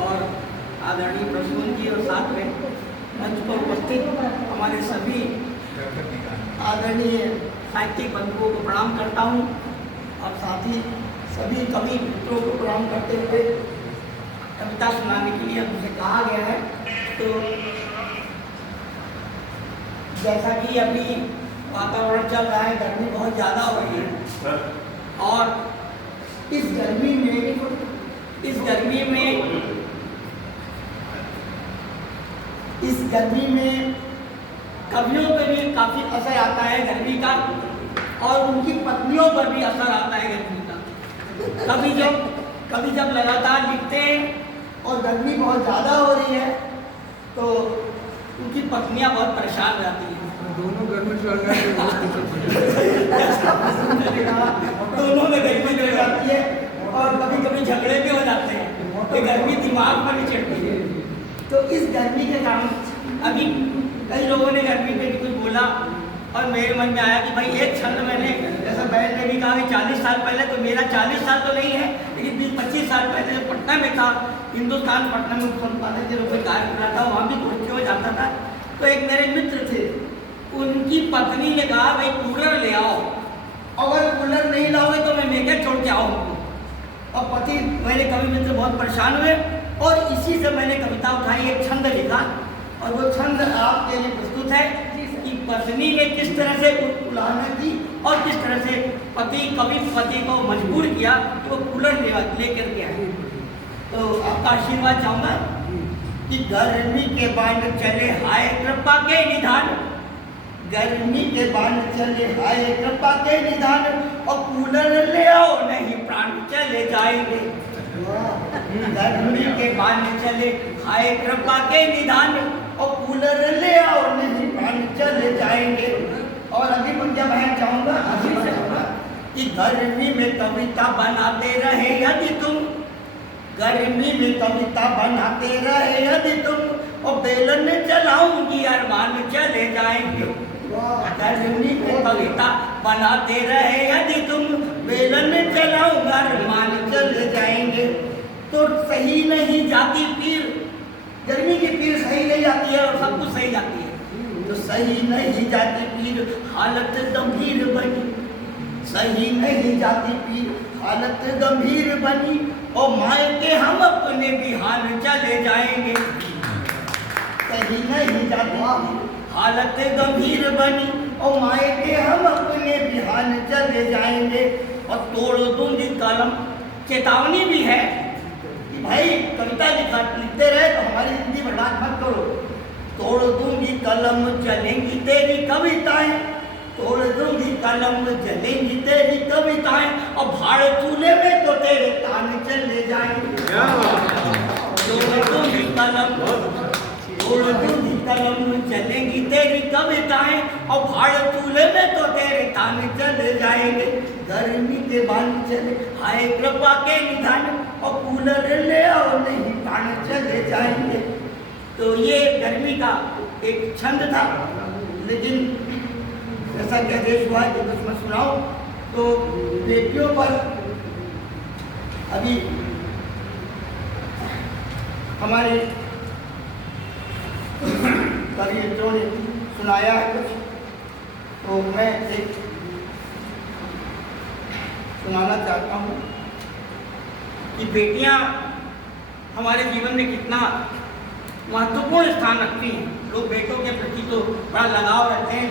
और आदरणीय प्रसून जी और साथ में मंच पर उपस्थित हमारे सभी आदरणीय साहित्यिक बंधुओं को प्रणाम करता हूँ और साथ ही सभी कवि मित्रों को प्रणाम करते हुए कविता सुनाने के लिए मुझे कहा गया है। तो जैसा कि अभी वातावरण चल रहा है, गर्मी बहुत ज़्यादा हो रही है और इस गर्मी में कवियों पर भी काफ़ी असर आता है गर्मी का और उनकी पत्नियों पर भी असर आता है गर्मी का। कभी जब लगातार लिखते हैं और गर्मी बहुत ज़्यादा हो रही है तो उनकी पत्नियां बहुत परेशान रहती हैं। दोनों गर्मी से दोनों में गर्मी लग जाती है और कभी कभी झगड़े भी हो जाते हैं तो गर्मी दिमाग पर भी चढ़ती है। तो इस गर्मी के कारण अभी कई लोगों ने गर्मी पे भी कुछ बोला और मेरे मन में आया कि भाई एक छंद मैंने जैसा बैल ने भी कहा कि 40 साल पहले, तो मेरा 40 साल तो नहीं है लेकिन 20-25 साल पहले जब पटना में था, हिंदुस्तान पटना में संपादक के रूप में कार्य कर रहा था, वहाँ भी घूमते हुए जाता था। तो एक मेरे मित्र थे, उनकी पत्नी ने कहा भाई कूलर ले आओ, अगर कूलर नहीं लाओगे तो मैं मेके छोड़ के आऊँ। और पति मेरे कवि मित्र बहुत परेशान हुए और इसी से मैंने कविता उठाई, एक छंद लिखा और वो छंद आपके लिए प्रस्तुत है कि पत्नी ने किस तरह से उलाहना की और किस तरह से पति को मजबूर किया कि वो कूलर लेकर के आए। तो आपका आशीर्वाद चाहूँगा कि गर्मी के बांध चले हाय कृपा के निधान, गर्मी के बांध चले हाय कृपा के निधान, और कूलर ले आओ नहीं प्राण चले जाएंगे। गर्मी के बांध चले हाय कृपा के निधान और कूलर ले आओ नहीं प्राण चले जाएंगे। और अभी पंजा बहन चाहूँगा कि गर्मी में कविता बनाते रहे यदि तुम, गर्मी में कविता बनाते रहे यदि तुम, और बेलन चलाऊंगी अरमान चले जाएंगे। गर्मी में कविता बनाते रहे यदि तुम, बेलन चलाऊंगा अरमान चले जाएंगे। तो सही नहीं जाती पीर, गर्मी की पीर सही नहीं जाती है और सब कुछ सही जाती है। तो सही नहीं जाती पीर हालत गंभीर बनी, सही नहीं जाती पीर हालत गंभीर बनी, और मायके हम अपने बिहार चले जाएंगे। सही नहीं जाती हालत गंभीर बनी और मायके हम अपने बिहार चले जाएंगे। और तोड़ दूंगी कलम, चेतावनी भी है कि भाई कविता लिखते रहे तो हमारी जिंदगी बर्बाद मत करो। तोड़ दूंगी कलम जलेंगी तेरी कविताएं, तोड़ दूंगी कलम जलेंगी तेरी कविताएं, और भाड़ चूल्हे में तो तेरे तान चले जाएंगे। तोड़ दूंगी कलम, तोड़ दूंगी कलम जलेंगी तेरी कविताएं, और भाड़ चूल्हे में तो तेरे तान चले जाएंगे। गर्मी के बांध चले हाय कृपा के निधान, और कूलर ले आओ नहीं प्राण चले जाएंगे। तो ये गर्मी का एक छंद था, लेकिन जैसा कि आदेश हुआ है कि कुछ मैं सुनाऊं, तो बेटियों पर अभी हमारे कवि मित्रों ने सुनाया है कुछ, तो मैं एक सुनाना चाहता हूँ कि बेटियाँ हमारे जीवन में कितना महत्वपूर्ण स्थान रखती हैं। लोग बेटों के प्रति तो बड़ा लगाव रखते हैं।